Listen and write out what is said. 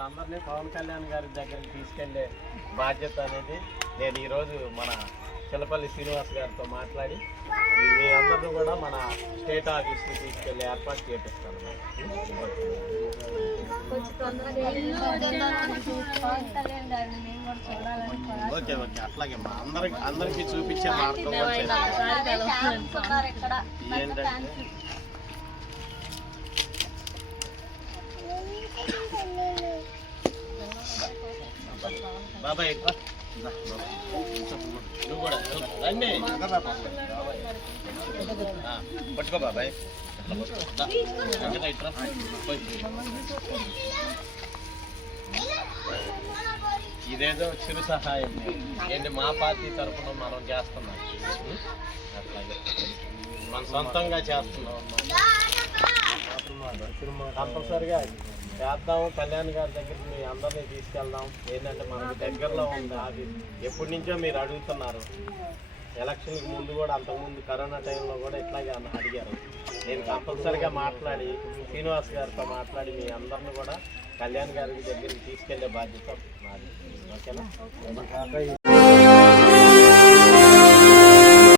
వాళ్ళందరినీ పవన్ కళ్యాణ్ గారి దగ్గరికి తీసుకెళ్ళే బాధ్యత అనేది నేను ఈరోజు మన చిలపల్లి శ్రీనివాస్ గారితో మాట్లాడి మీ అందరిని కూడా మన స్టేట్ ఆఫీస్కి తీసుకెళ్ళి ఏర్పాటు చేపిస్తాను. ఓకే ఓకే అట్లాగే మా అందరికి అందరికీ చూపించే మార్గం ఏంటంటే బాబాయ్ నువ్వు కూడా రండి పట్టుకో బాబాయ్. ఇదేదో చిరు సహాయం. ఏంటి మా పార్టీ తరఫున మనం చేస్తున్నాం. అట్లాగే. మనం సొంతంగా చేస్తున్నాం అన్నమాట కంపల్సరిగా చేద్దాం కళ్యాణ్ గారి దగ్గరికి మీ అందరినీ తీసుకెళ్దాం. ఏంటంటే మనకి దగ్గరలో ఉంది అది ఎప్పటి నుంచో మీరు అడుగుతున్నారు. ఎలక్షన్కి ముందు కూడా అంతకుముందు కరోనా టైంలో కూడా ఇట్లాగే అడిగారు. నేను కంపల్సరిగా మాట్లాడి శ్రీనివాస్ గారితో మాట్లాడి మీ అందరిని కూడా కళ్యాణ్ గారి దగ్గరికి తీసుకెళ్ళే బాధ్యత నాది ఓకేనా?